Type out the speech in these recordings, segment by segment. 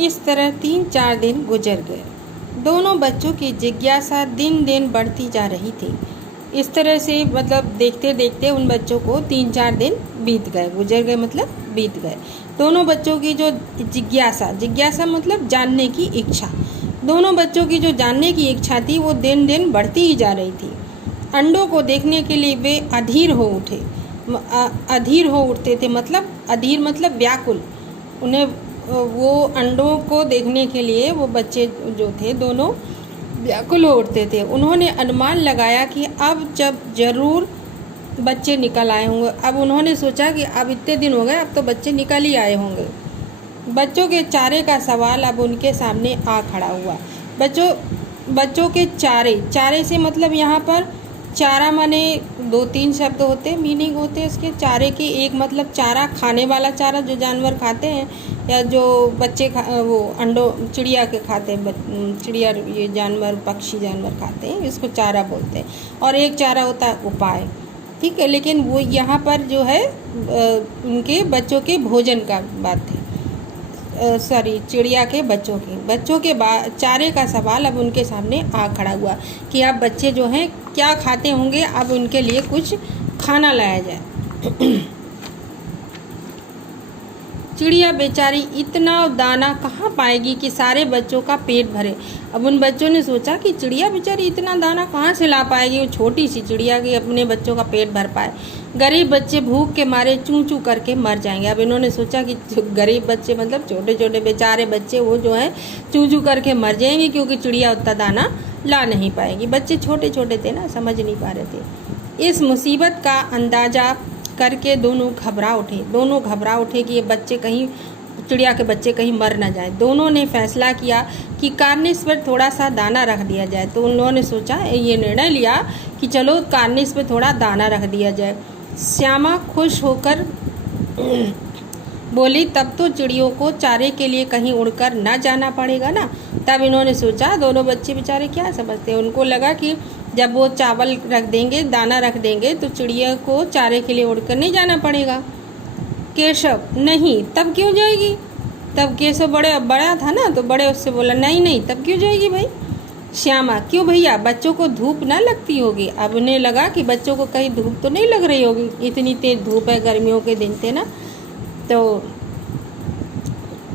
इस तरह 3-4 दिन गुजर गए। दोनों बच्चों की जिज्ञासा दिन दिन बढ़ती जा रही थी। इस तरह से मतलब देखते देखते उन बच्चों को 3-4 दिन बीत गए, गुजर गए मतलब बीत गए। दोनों बच्चों की जो जिज्ञासा मतलब जानने की इच्छा, दोनों बच्चों की जो जानने की इच्छा थी वो दिन दिन बढ़ती ही जा रही थी। अंडों को देखने के लिए वे अधीर हो उठते थे, मतलब अधीर मतलब व्याकुल। उन्हें वो अंडों को देखने के लिए वो बच्चे जो थे दोनों व्याकुल हो उठते थे। उन्होंने अनुमान लगाया कि अब जब जरूर बच्चे निकल आए होंगे। अब उन्होंने सोचा कि अब इतने दिन हो गए, अब तो बच्चे निकल ही आए होंगे। बच्चों के चारे का सवाल अब उनके सामने आ खड़ा हुआ। बच्चों के चारे से मतलब यहाँ पर चारा माने 2-3 शब्द होते, मीनिंग होते हैं इसके। चारे की एक मतलब चारा, खाने वाला चारा जो जानवर खाते हैं, या जो बच्चे वो अंडों चिड़िया के खाते हैं, चिड़िया ये जानवर पक्षी जानवर खाते हैं, इसको चारा बोलते हैं। और एक चारा होता है उपाय, ठीक है। लेकिन वो यहाँ पर जो है उनके बच्चों के भोजन का बात थी, चिड़िया के बच्चों के चारे का सवाल अब उनके सामने आ खड़ा हुआ कि अब बच्चे जो हैं क्या खाते होंगे, अब उनके लिए कुछ खाना लाया जाए। चिड़िया बेचारी इतना दाना कहाँ पाएगी कि सारे बच्चों का पेट भरे। अब उन बच्चों ने सोचा कि चिड़िया बेचारी इतना दाना कहाँ से ला पाएगी, वो छोटी सी चिड़िया की अपने बच्चों का पेट भर पाए। गरीब बच्चे भूख के मारे चूं चूं करके मर जाएंगे। अब इन्होंने सोचा कि गरीब बच्चे मतलब छोटे छोटे बेचारे बच्चे वो जो है चूं चूं करके मर जाएंगे, क्योंकि चिड़िया उतना दाना ला नहीं पाएगी। बच्चे छोटे छोटे थे ना, समझ नहीं पा रहे थे। इस मुसीबत का अंदाजा करके दोनों घबरा उठे कि ये बच्चे कहीं, चिड़िया के बच्चे कहीं मर ना जाए। दोनों ने फैसला किया कि कार्निस पर थोड़ा सा दाना रख दिया जाए। तो उन लोगों ने सोचा, ये निर्णय लिया कि चलो कार्निस पर थोड़ा दाना रख दिया जाए। श्यामा खुश होकर बोली, तब तो चिड़ियों को चारे के लिए कहीं उड़कर ना जाना पड़ेगा ना। तब इन्होंने सोचा, दोनों बच्चे बेचारे क्या समझते हैं, उनको लगा कि जब वो चावल रख देंगे, दाना रख देंगे, तो चिड़िया को चारे के लिए उड़कर नहीं जाना पड़ेगा। केशव, नहीं तब क्यों जाएगी। तब केशव बड़ा था ना, तो बड़े उससे बोला, नहीं तब क्यों जाएगी भाई। श्यामा, क्यों भैया, बच्चों को धूप ना लगती होगी। अब उन्हें लगा कि बच्चों को कहीं धूप तो नहीं लग रही होगी, इतनी तेज धूप है, गर्मियों के दिन थे ना। तो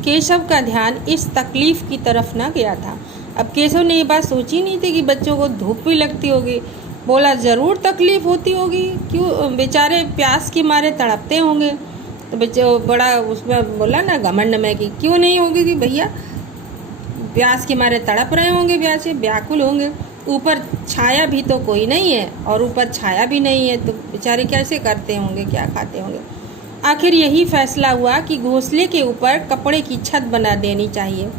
केशव का ध्यान इस तकलीफ की तरफ ना गया था। अब केशव ने ये बात सोची नहीं थी कि बच्चों को धूप भी लगती होगी। बोला, ज़रूर तकलीफ होती होगी, क्यों, बेचारे प्यास के मारे तड़पते होंगे। तो बच्चे बड़ा उसमें बोला ना घमंड में कि क्यों नहीं होगी कि भैया प्यास के मारे तड़प रहे होंगे, प्यासे व्याकुल होंगे। ऊपर छाया भी तो कोई नहीं है, और ऊपर छाया भी नहीं है, तो बेचारे कैसे करते होंगे, क्या खाते होंगे। आखिर यही फैसला हुआ कि घोंसले के ऊपर कपड़े की छत बना देनी चाहिए।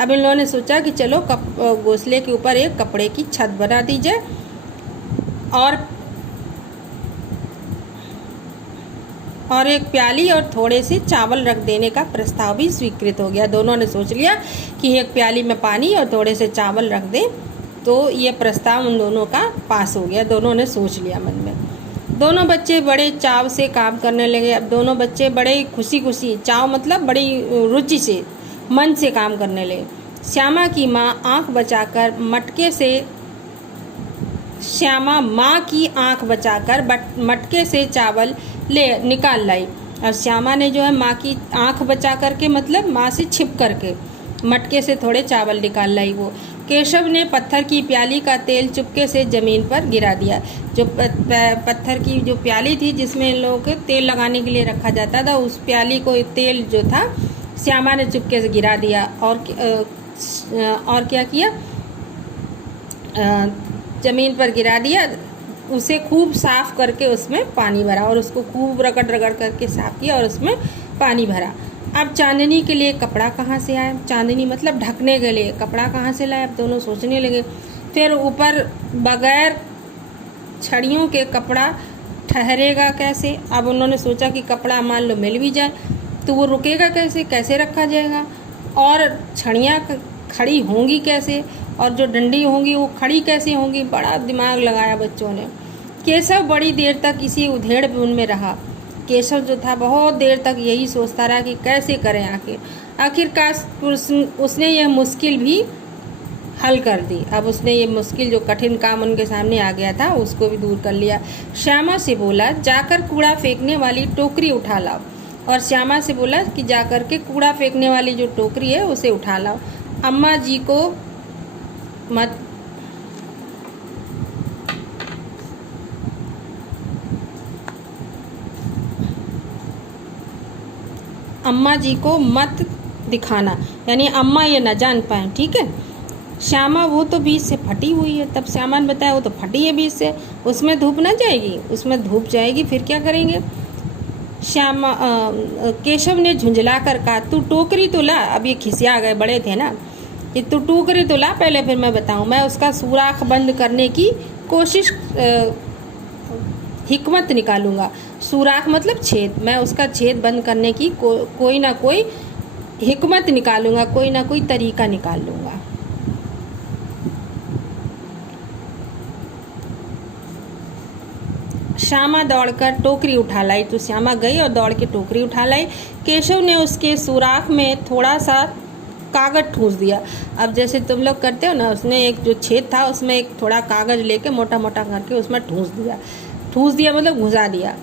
अब इन लोगों ने सोचा कि चलो घोंसले के ऊपर एक कपड़े की छत बना दी जाए, और एक प्याली और थोड़े से चावल रख देने का प्रस्ताव भी स्वीकृत हो गया। दोनों ने सोच लिया कि एक प्याली में पानी और थोड़े से चावल रख दें, तो ये प्रस्ताव उन दोनों का पास हो गया। दोनों ने सोच लिया मन में। दोनों बच्चे बड़े चाव से काम करने लगे। अब दोनों बच्चे बड़े खुशी, चाव मतलब बड़ी रुचि से, मन से काम करने लगे। श्यामा की माँ आँख बचाकर मटके से चावल निकाल लाई। और श्यामा ने जो है माँ की आँख बचा करके मतलब माँ से छिप करके मटके से थोड़े चावल निकाल लाई। वो केशव ने पत्थर की प्याली का तेल चुपके से जमीन पर गिरा दिया। जो पत्थर की जो प्याली थी जिसमें इन लोगों को तेल लगाने के लिए रखा जाता था, उस प्याली को तेल जो था श्यामा ने चुपके से गिरा दिया। और क्या किया, जमीन पर गिरा दिया, उसे खूब साफ करके उसमें पानी भरा, और उसको खूब रगड़ करके साफ किया और उसमें पानी भरा। अब चांदनी के लिए कपड़ा कहाँ से आया, चांदनी मतलब ढकने के लिए कपड़ा कहाँ से लाए। अब दोनों सोचने लगे। फिर ऊपर बगैर छड़ियों के कपड़ा ठहरेगा कैसे। अब उन्होंने सोचा कि कपड़ा मान लो मिल भी जाए तो वो रुकेगा कैसे रखा जाएगा, और छड़ियाँ खड़ी होंगी कैसे, और जो डंडी होंगी वो खड़ी कैसे होंगी। बड़ा दिमाग लगाया बच्चों ने। केशव बड़ी देर तक इसी उधेड़ बुन में रहा। केशव जो था बहुत देर तक यही सोचता रहा कि कैसे करें आखिर। आखिरकार उसने यह मुश्किल भी हल कर दी। अब उसने ये मुश्किल जो कठिन काम उनके सामने आ गया था उसको भी दूर कर लिया। श्यामा से बोला, जाकर कूड़ा फेंकने वाली टोकरी उठा लाओ। और श्यामा से बोला कि जाकर के कूड़ा फेंकने वाली जो टोकरी है उसे उठा लाओ। अम्मा जी को मत अम्मा जी को मत दिखाना, यानी अम्मा ये न जान पाए, ठीक है। श्यामा, वो तो बीच से फटी हुई है। तब श्यामा ने बताया वो तो फटी है बीच से, उसमें धूप ना जाएगी, उसमें धूप जाएगी फिर क्या करेंगे। केशव ने झुंझला कर कहा, तू टोकरी तो ला। अब ये खिसिया गए, बड़े थे ना, कि तू टोकरी तो ला पहले, फिर मैं बताऊं। मैं उसका सुराख बंद करने की कोशिश हिकमत निकालूंगा। सुराख मतलब छेद, मैं उसका छेद बंद करने की कोई ना कोई हिकमत निकालूंगा, कोई ना कोई तरीका निकाल लूँगा। श्यामा दौड़कर टोकरी उठा लाई। तो श्यामा गई और दौड़ के टोकरी उठा लाई। केशव ने उसके सुराख में थोड़ा सा कागज ठूस दिया। अब जैसे तुम लोग करते हो ना, उसने एक जो छेद था उसमें एक थोड़ा कागज लेके मोटा मोटा करके उसमें ठूस दिया मतलब घुसा दिया।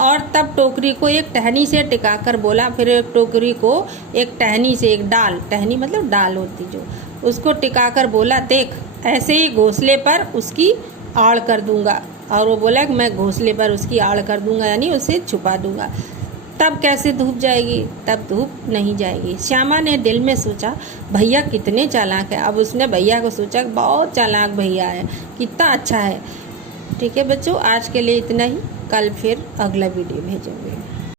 और तब टोकरी को एक टहनी से टिकाकर बोला, फिर एक टोकरी को एक टहनी से, एक डाल, टहनी मतलब डाल होती जो, उसको टिकाकर बोला, देख ऐसे ही घोंसले पर उसकी आड़ कर दूंगा। और वो बोला कि मैं घोंसले पर उसकी आड़ कर दूंगा, यानी उसे छुपा दूंगा। तब कैसे धूप जाएगी? तब धूप नहीं जाएगी। श्यामा ने दिल में सोचा, भैया कितने चालाक है। अब उसने भैया को सोचा बहुत चालाक भैया है, कितना अच्छा है। ठीक है बच्चों, आज के लिए इतना ही। कल फिर अगला वीडियो भेजेंगे।